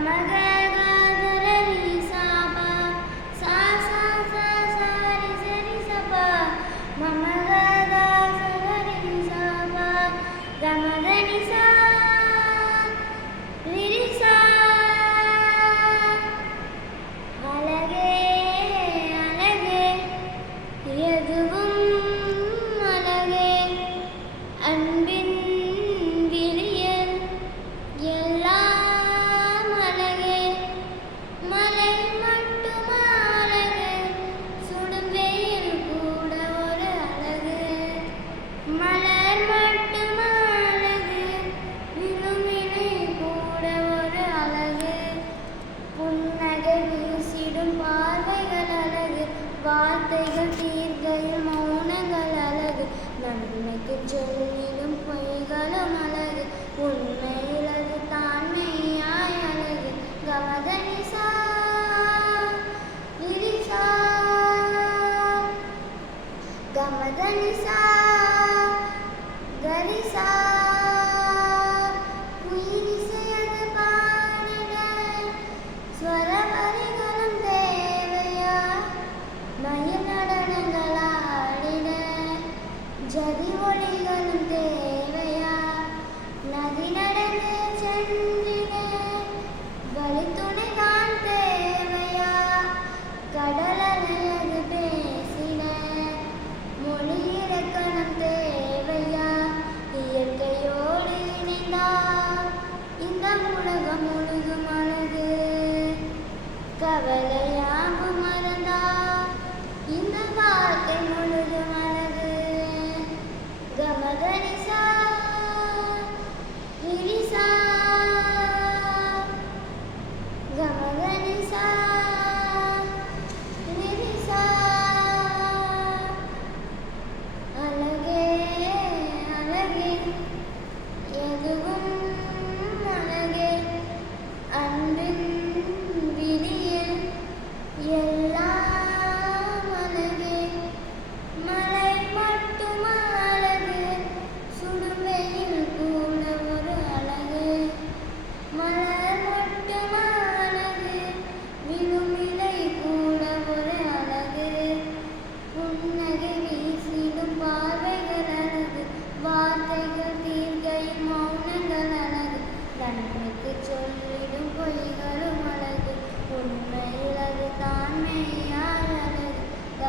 mamá வார்த்தைகள் தீர்க்கையில் மௌனங்கள் அழகு. நன்மைக்கு சொல்லிடும் பொய்களும் அழகு. உண்மையில் அது தான் மெய்யாய் அழகு கவதனிசா கமதனிசா মনে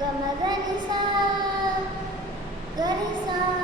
ग मि सा